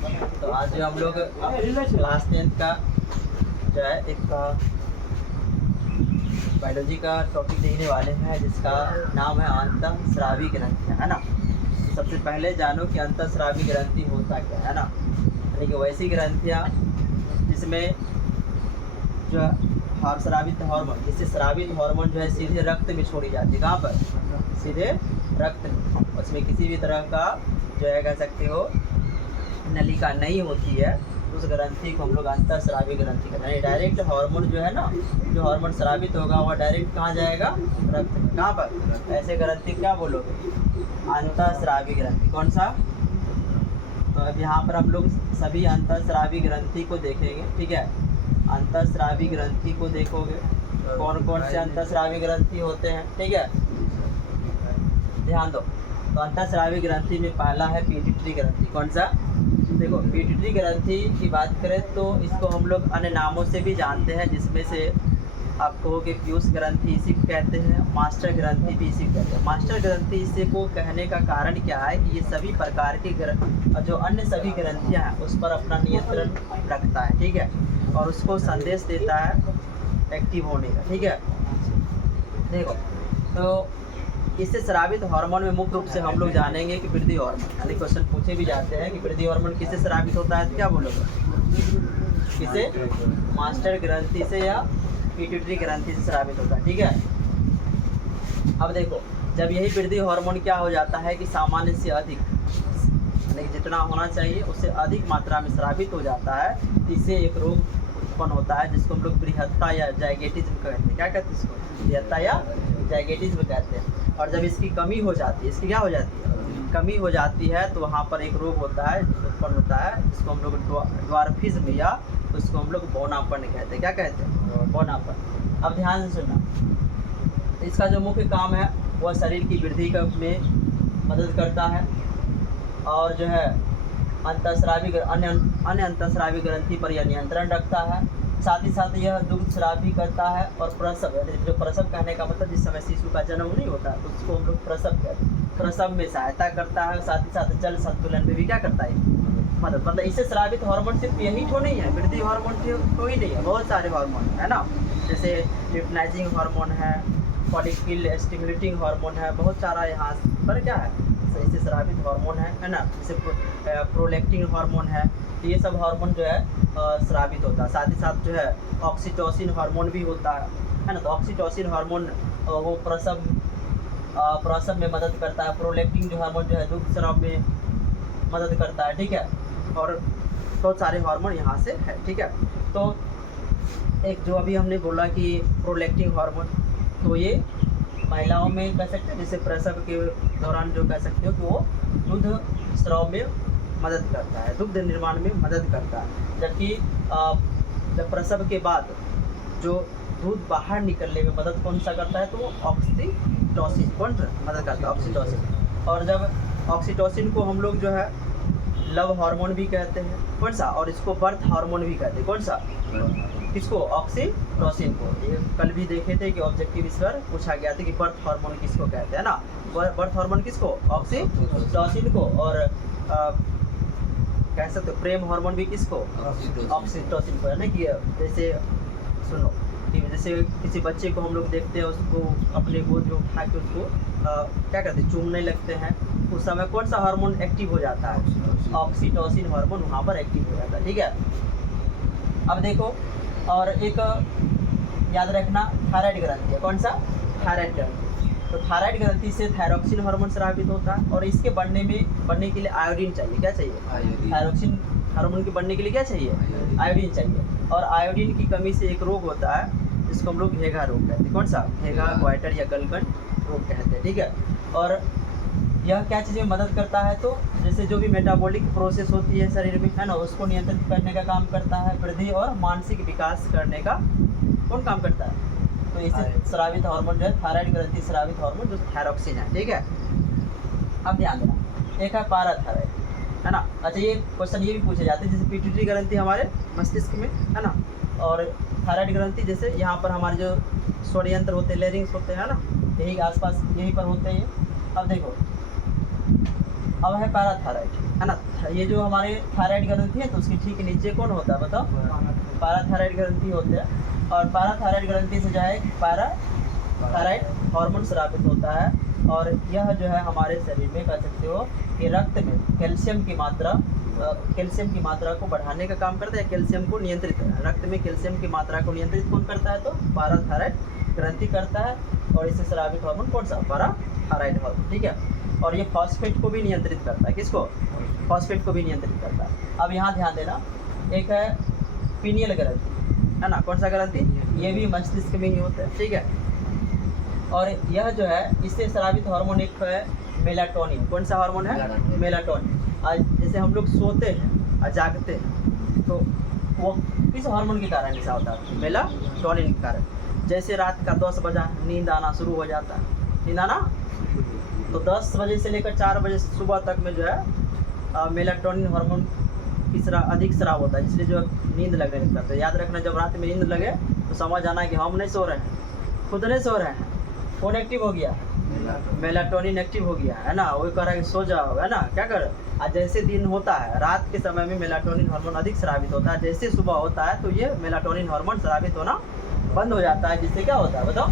तो आज जो हम लोग क्लास 10 का जो है एक बायोलॉजी का टॉपिक देखने वाले हैं जिसका नाम है अंतःस्रावी ग्रंथि, है ना। तो सबसे पहले जानो कि अंतःस्रावी ग्रंथि होता क्या है ना। यानी कि वैसी ग्रंथियाँ जिसमें जो स्रावित हार्मोन, जिससे स्रावित हार्मोन जो है सीधे रक्त में छोड़ी जाती है। कहाँ पर? सीधे रक्त में। उसमें किसी भी तरह का जो है कह सकते हो नलिका नहीं होती है, उस ग्रंथि को हम लोग अंतःस्रावी ग्रंथि कहते हैं। डायरेक्ट हार्मोन जो है ना, जो हार्मोन स्रावित होगा वह डायरेक्ट कहाँ जाएगा? रक्त में। कहाँ पर? ऐसे ग्रंथि क्या बोलोगे? अंतःस्रावी ग्रंथि। कौन सा? तो अब यहाँ पर हम लोग सभी अंतःस्रावी ग्रंथि को देखेंगे, ठीक है। अंतःस्रावी ग्रंथि को देखोगे, कौन कौन से अंतःस्रावी ग्रंथि होते हैं, ठीक है। ध्यान दो। तो अंतःस्रावी ग्रंथि में पहला है पीट्यूटरी ग्रंथि। कौन सा? देखो, पीट्यूटरी ग्रंथि की बात करें तो इसको हम लोग अन्य नामों से भी जानते हैं, जिसमें से आप कहोगे पीयूष ग्रंथि इसी को कहते हैं, मास्टर ग्रंथि भी इसी को कहते हैं। मास्टर ग्रंथि इसे को कहने का कारण क्या है कि ये सभी प्रकार के जो अन्य सभी ग्रंथियाँ हैं उस पर अपना नियंत्रण रखता है, ठीक है, और उसको संदेश देता है एक्टिव होने का, ठीक है। देखो, तो इससे स्रावित हार्मोन में मुख्य रूप से हम लोग जानेंगे कि वृद्धि हार्मोन, यानी क्वेश्चन पूछे भी जाते हैं कि वृद्धि हार्मोन किससे स्रावित होता है, तो क्या बोलोगे? किसे? मास्टर ग्रंथि से या पिट्यूटरी ग्रंथि से स्रावित होता है, ठीक है। अब देखो, जब यही वृद्धि हार्मोन क्या हो जाता है कि सामान्य से अधिक, यानी जितना होना चाहिए उससे अधिक मात्रा में स्रावित हो जाता है, इससे एक रोग उत्पन्न होता है जिसको हम लोग बृहत्ता या जाइगेटिज्म कहते हैं। क्या कहते हैं इसको? बृहत्ता या जाइगेटिज्म कहते हैं। और जब इसकी कमी हो जाती है, इसकी क्या हो जाती है? कमी हो जाती है, तो वहाँ पर एक रोग होता है, उत्पन्न होता है, जिसको हम लोग ड्वार्फिज्म या उसको हम लोग बौनापन कहते हैं। क्या कहते हैं? बौनापन। अब ध्यान से सुनना, इसका जो मुख्य काम है वह शरीर की वृद्धि में मदद करता है और जो है अंतःस्रावी अन्य अंतःस्रावी ग्रंथि पर यह नियंत्रण रखता है। साथ ही साथ यह दुग्ध स्राव भी करता है और प्रसव, जो प्रसव कहने का मतलब जिस समय शिशु का जन्म नहीं होता है तो उसको हम लोग प्रसव कहते हैं, प्रसव में सहायता करता है। साथ ही साथ जल संतुलन में भी क्या करता है? मदद। मतलब इससे स्रावित हार्मोन सिर्फ यही तो नहीं है, वृद्धि हार्मोन तो ही नहीं है, बहुत सारे हार्मोन है ना, जैसे ल्यूटिनाइजिंग हार्मोन है, फॉलिकल स्टिमुलेटिंग हार्मोन है, बहुत सारा यहाँ पर क्या है इससे स्रावित हार्मोन है ना। जैसे प्रोलैक्टिन हार्मोन है, तो ये सब हार्मोन जो है स्रावित होता है। साथ ही साथ जो है ऑक्सीटोसिन हार्मोन भी होता है ना। तो ऑक्सीटोसिन हार्मोन वो प्रसव में मदद करता है। प्रोलैक्टिन जो हार्मोन जो है दुग्ध स्राव में मदद करता है, ठीक है। और बहुत सारे हार्मोन यहाँ से है, ठीक है। तो एक जो अभी हमने बोला कि प्रोलैक्टिन हार्मोन, तो ये महिलाओं में कह सकते हैं, जैसे प्रसव के दौरान जो कह सकते हो कि वो दूध स्राव में मदद करता है, दुग्ध निर्माण में मदद करता है। जबकि जब प्रसव के बाद जो दूध बाहर निकलने में मदद कौन सा करता है, तो ऑक्सीटोसिन कौन मदद करता है? ऑक्सीटोसिन। और जब ऑक्सीटोसिन को हम लोग जो है लव हार्मोन भी कहते हैं, कौन सा? और इसको बर्थ हार्मोन भी कहते हैं, कौन सा? किसको? ऑक्सीटोसिन को। ये कल भी देखे थे कि ऑब्जेक्टिव इस पर पूछा गया था कि बर्थ हार्मोन किसको कहते हैं ना। बर्थ हार्मोन किसको? ऑक्सीटोसिन को। और कह सकते हो प्रेम हार्मोन भी किसको? ऑक्सीटोसिन को, है ना। कि जैसे सुनो कि जैसे किसी बच्चे को हम लोग देखते हैं, उसको अपने गोद में उठा के उसको क्या करते हैं? चूमने लगते हैं, उस समय कौन सा हार्मोन एक्टिव हो जाता है? ऑक्सीटोसिन हार्मोन वहाँ पर एक्टिव हो जाता है, ठीक है। अब देखो, और एक याद रखना थायराइड ग्रंथि है। कौन सा? थायराइड ग्रंथि। तो थायराइड ग्रंथि से थायरोक्सिन हार्मोन स्रावित होता है और इसके बनने के लिए आयोडीन चाहिए। क्या चाहिए? थायरोक्सिन हार्मोन के बनने के लिए क्या चाहिए? आयोडीन चाहिए। और आयोडीन की कमी से एक रोग होता है जिसको हम लोग घेघा रोग कहते हैं। कौन सा? घेघा, ग्वाइटर या गलगन रोग कहते हैं, ठीक है। और यह क्या चीज़ में मदद करता है? तो जैसे जो भी मेटाबॉलिक प्रोसेस होती है शरीर में, है ना, उसको नियंत्रित करने का काम करता है। वृद्धि और मानसिक विकास करने का कौन काम करता है? तो इसे स्रावित हार्मोन जो है थायराइड ग्रंथि स्रावित हार्मोन जो थायरोक्सिन है, ठीक है। अब ध्यान देना, एक है पाराथायराइड, है ना। अच्छा, ये क्वेश्चन ये भी पूछे जाते हैं, जैसे पिट्यूटरी ग्रंथि हमारे मस्तिष्क में, है ना, और थायराइड ग्रंथि जैसे यहाँ पर हमारे जो स्वरयंत्र होते हैं, लेरिंग्स होते हैं ना, यही आसपास यहीं पर होते हैं। अब देखो, अब है पैराथायराइड, है ना। ये जो हमारे थायराइड ग्रंथि है तो उसके ठीक नीचे कौन होता है बताओ, पैराथायराइड ग्रंथि होते हैं। और पैराथायराइड ग्रंथि से जो है पैराथायराइड हार्मोन स्रावित होता है, और यह जो है हमारे शरीर में कह सकते हो कि रक्त में कैल्शियम की मात्रा को बढ़ाने का काम करता है, कैल्शियम को नियंत्रित करता है। रक्त में कैल्शियम की मात्रा को नियंत्रित कौन करता है, तो पैराथायराइड ग्रंथि करता है। और इससे स्रावित हार्मोन कौन सा, पैराथायराइड हार्मोन, ठीक है। और ये फॉस्फेट को भी नियंत्रित करता है, किसको, फॉस्फेट को भी नियंत्रित करता है। अब यहाँ ध्यान देना, एक है पीनियल ग्रंथि, है ना, कौन सा ग्रंथि, ये भी मस्तिष्क में ही होता है, ठीक है। और यह जो है इससे स्रावित हार्मोन एक है मेलाटोनिन, कौन सा हार्मोन है, मेलाटोनिन। आज जैसे हम लोग सोते हैं और जागते हैं तो वो किस हार्मोन के कारण ऐसा होता है, मेलाटोनिन के कारण। जैसे रात का 10 बजा नींद आना शुरू हो जाता है, नींद आना, तो 10 बजे से लेकर 4 बजे सुबह तक में जो है मेलाटोनिन हार्मोन की अधिक स्राव होता है, इसलिए जो नींद लगने लगता है। तो याद रखना, जब रात में नींद लगे तो समझ आना कि हम नहीं सो रहे हैं, खुद नहीं सो रहे हैं, कौन एक्टिव हो गया, मेलाटोनिन एक्टिव हो गया, है ना। वही कह रहा है कि सो जाओ, है ना, क्या कर। आज जैसे दिन होता है, रात के समय में मेलाटोनिन हार्मोन अधिक स्रावित होता है, जैसे सुबह होता है तो ये मेलाटोनिन हार्मोन स्रावित होना बंद हो जाता है, जिससे क्या होता है बताओ,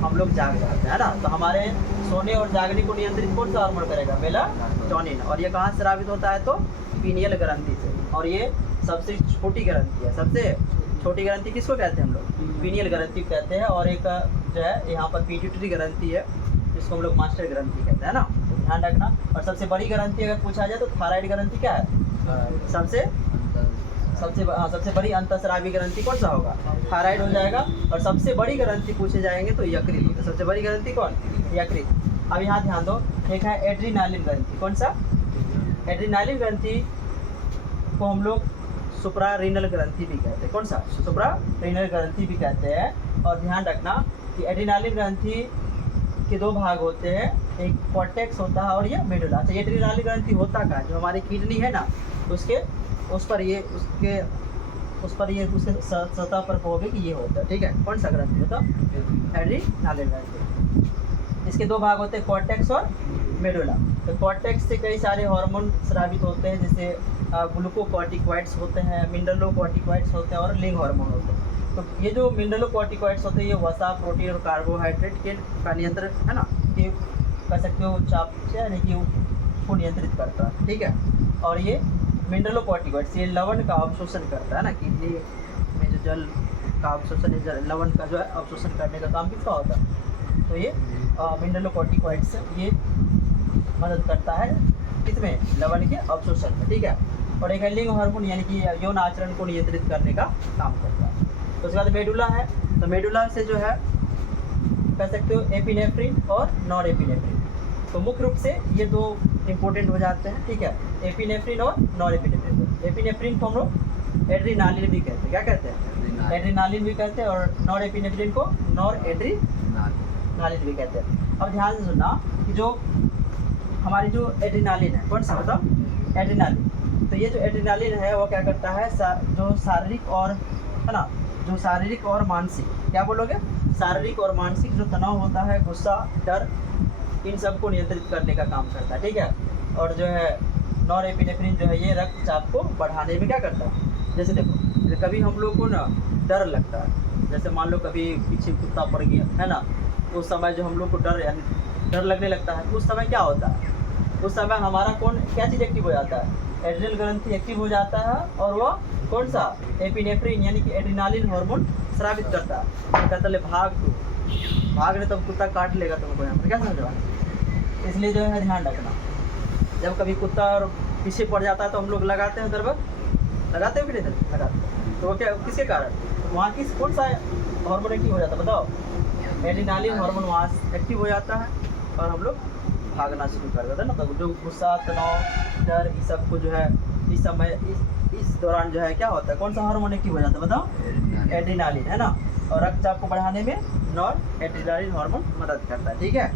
हम लोग जाग जाते हैं, है ना। तो हमारे सोने और जागने को नियंत्रित कौन सा हार्मोन करेगा, मेलाटोनिन। और ये कहाँ स्रावित होता है, तो पीनियल ग्रंथि से। और ये सबसे छोटी ग्रंथि है, सबसे छोटी ग्रंथि किसको कहते हैं हम लोग, पीनियल ग्रंथि कहते हैं। और एक जो है यहाँ पर पिट्यूटरी ग्रंथि है, जिसको हम लोग मास्टर ग्रंथि कहते हैं ना, तो ध्यान रखना। और सबसे बड़ी ग्रंथि अगर पूछा जाए तो थायराइड ग्रंथि क्या है, सबसे बड़ी अंतःस्रावी ग्रंथि कौन सा होगा, थायराइड हो जाएगा। और सबसे बड़ी ग्रंथि पूछे जाएंगे तो यकृत, तो सबसे बड़ी ग्रंथि कौन, यकृत। अब यहाँ ध्यान दो, एक है एड्रीनालिन ग्रंथि, कौन सा, एड्रीनालिन ग्रंथि को हम लोग सुप्रारीनल ग्रंथि भी कहते हैं, कौन सा, सुप्रारीनल ग्रंथि भी कहते हैं। और ध्यान रखना कि एड्रीनालिन ग्रंथि के 2 भाग होते हैं, एक कॉर्टेक्स होता है और ये मेडुला। अच्छा, ये एड्रीनालिन ग्रंथि होता का, जो हमारी किडनी है ना, उस पर ये उसके सतह पर कहोगे कि ये होता है, ठीक है। कौन सा ग्रंथि होता है, एड्रीनालिन ग्रंथि। इसके 2 भाग होते हैं, कॉर्टेक्स और मेडुला। तो कॉर्टेक्स से कई सारे हार्मोन स्रावित होते हैं, जैसे ग्लूकोकॉर्टिकॉइड्स होते हैं, मिनरलोकॉर्टिकॉइड्स होते हैं और लिंग हार्मोन होते हैं। तो ये जो मिनरलोकॉर्टिकॉइड्स होते हैं, ये वसा, प्रोटीन और कार्बोहाइड्रेट का नियंत्रण, है ना, कि कह सकते हो चाप यानी कि को नियंत्रित करता है, ठीक है। और ये मिनरलोकॉर्टिकॉइड्स ये लवण का अवशोषण करता है ना, किडनी में जो जल का अवशोषण, लवण का जो है अवशोषण करने का काम किसका होता है, तो ये मिनरलोकॉर्टिकॉइड्स ये मदद करता है किसमें, लवण के अवशोषण में, ठीक है। और एक है लिंग हार्मोन, यानी कि यौन आचरण को नियंत्रित करने का काम करता है। तो उसके बाद मेडुला है, तो मेडुला से जो है कह सकते हो एपिनेफ्रिन और नॉर एपिनेफ्रिन। तो मुख्य रूप से ये 2 इंपॉर्टेंट हो जाते हैं, ठीक है, एपिनेफ्रिन और नॉर एपिनेफ्रिन। एपिनेफ्रिन को हम लोग एड्रीनालिन भी कहते हैं, क्या कहते हैं, एड्रीनालिन भी कहते हैं। और नॉर एपिनेफ्रिन को नॉर एड्रीनालिन भी कहते हैं। अब ध्यान से सुनना कि जो हमारी जो एड्रीनालिन है, कौन सा मतलब एड्रीनालिन, तो ये जो एड्रीनालिन है वो क्या करता है, जो शारीरिक और, है ना, जो शारीरिक और मानसिक, क्या बोलोगे, शारीरिक और मानसिक जो तनाव होता है, गुस्सा, डर, इन सब को नियंत्रित करने का काम करता है, ठीक है। और जो है नॉर एपिनेफ्रिन जो है ये रक्तचाप को बढ़ाने में क्या करता है, जैसे देखो कभी हम लोग को ना डर लगता है, जैसे मान लो कभी पीछे कुत्ता पड़ गया, है ना, उस समय जो हम लोग को डर लगने लगता है, उस समय क्या होता है, उस समय हमारा क्या चीज़ एक्टिव हो जाता है, एड्रिनल ग्रंथि एक्टिव हो जाता है, और वह कौन सा, एपिनेफ्रिन यानी कि एड्रीनालिन हार्मोन स्रावित करता है। कहता है भाग रहे तब कुत्ता काट लेगा तुमको, यहाँ पर क्या समझ, इसलिए जो है ध्यान रखना, जब कभी कुत्ता और पीछे पड़ जाता है तो हम लोग लगाते हैं दरबत, लगाते हो कि नहीं लगाते, तो वो क्या किसके कारण, वहाँ किस कौन सा हार्मोन एक्टिव हो जाता है बताओ, एड्रीनालिन हार्मोन वहाँ एक्टिव हो जाता है और हम लोग भागना शुरू कर देते हैं ना। तो जो गुस्सा, तनाव, डर, इस सब को जो है इस समय इस दौरान जो है क्या होता है, कौन सा हार्मोन एक्टिव हो जाता है बताओ, एड्रीनालिन, है ना। और रक्तचाप को बढ़ाने में नॉर एड्रीनालिन हार्मोन मदद करता है, ठीक है।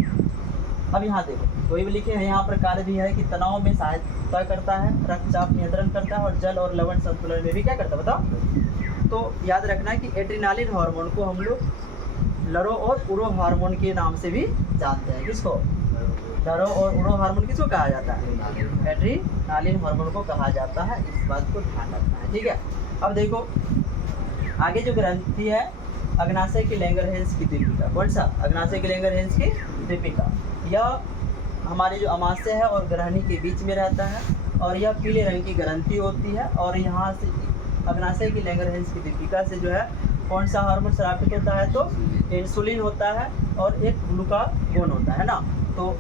अब यहाँ देखो, तो ये लिखे हैं यहाँ पर कार्य भी है कि तनाव में सहायता करता है, रक्तचाप नियंत्रण करता है और जल और लवण संतुलन में भी क्या करता है बताओ। तो याद रखना है कि एड्रीनालिन हार्मोन को हम लोग लरो और उरो हार्मोन के नाम से भी जानते हैं, किसको, नरो और उरो हार्मोन किसको कहा जाता है? एड्रीनालिन हार्मोन को कहा जाता है। इस बात को ध्यान रखना है, ठीक है। अब देखो आगे जो ग्रंथि है अग्नाशय की लैंगरहेंस की दीपिका। कौन सा? अग्नाशय की लैंगरहेंस की दीपिका। यह हमारी जो अमाशय है और ग्रहणी के बीच में रहता है और यह पीले रंग की ग्रंथि होती है। और यहाँ से अग्नाशय की लैंगरहेंस की दीपिका से जो है कौन सा हार्मोन स्रावित होता है? तो इंसुलिन होता है और एक ग्लूकागोन होता है ना। तो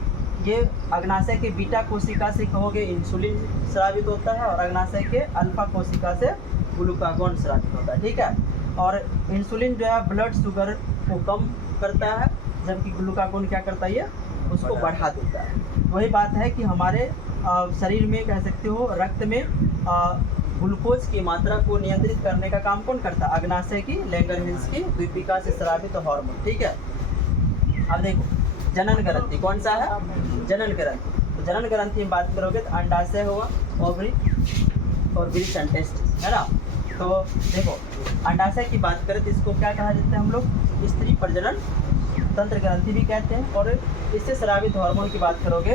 ये अग्नाशय के बीटा कोशिका से कहोगे इंसुलिन स्रावित होता है और अग्नाशय के अल्फा कोशिका से ग्लूकागोन स्रावित होता है, ठीक है। और इंसुलिन जो है ब्लड शुगर को कम करता है, जबकि ग्लूकागोन क्या करता है? उसको बढ़ा देता है। वही बात है कि हमारे शरीर में कह सकते हो रक्त में ग्लूकोज की मात्रा को नियंत्रित करने का काम कौन करता है? अग्नाशय की लैंगरहेंस की द्वीपिका से स्रावित हार्मोन, ठीक है। अब देखो जनन ग्रंथि कौन सा है? जनन ग्रंथि। तो जनन ग्रंथि में बात करोगे तो अंडाशय होगा, ओवरी और ब्रीच एंड टेस्टिस, है ना। तो देखो अंडाशय की बात करें तो इसको क्या कहा जाता है हम लोग? स्त्री प्रजनन तंत्र ग्रंथि भी कहते हैं। और इससे स्रावित हार्मोन की बात करोगे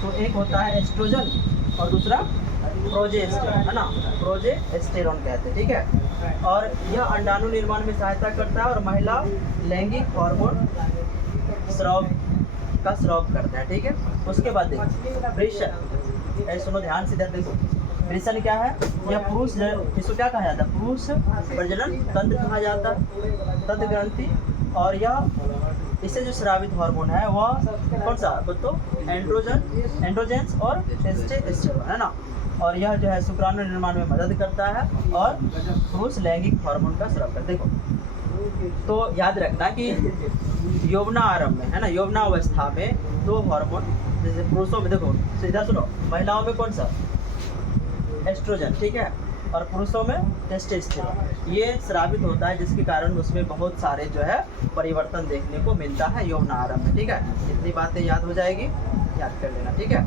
तो एक होता है एस्ट्रोजन और दूसरा प्रोजेस्टेरॉन, है ना। प्रोजेस्टेरॉन कहते हैं, ठीक है। और यह अंडाणु निर्माण में सहायता करता है और महिला लैंगिक हार्मोन स्राव करता है, ठीक है। उसके बाद देखो वृषण, सुनो ध्यान से इधर देखो। वृषण क्या है? यह पुरुष, इसको क्या कहा जाता है? पुरुष प्रजनन तंत्र कहा जाता है, तंत्र ग्रंथि। और यह इससे जो स्रावित हार्मोन है वह कौन सा? तो एंड्रोजेंस और टेस्टोस्टेरोन, है ना। और यह जो है शुक्राणु निर्माण में मदद करता है और पुरुष लैंगिक हार्मोन का स्राव करता है। देखो तो याद रखना कि यौवना आरंभ में, है ना, यौवनावस्था में दो हार्मोन, जैसे पुरुषों में देखो सीधा सुनो, महिलाओं में कौन सा? एस्ट्रोजन, ठीक है। और पुरुषों में टेस्टोस्टेरोन, ये स्रावित होता है जिसके कारण उसमें बहुत सारे जो है परिवर्तन देखने को मिलता है यौवना आरंभ में, ठीक है। इतनी बातें याद हो जाएगी, याद कर लेना, ठीक है।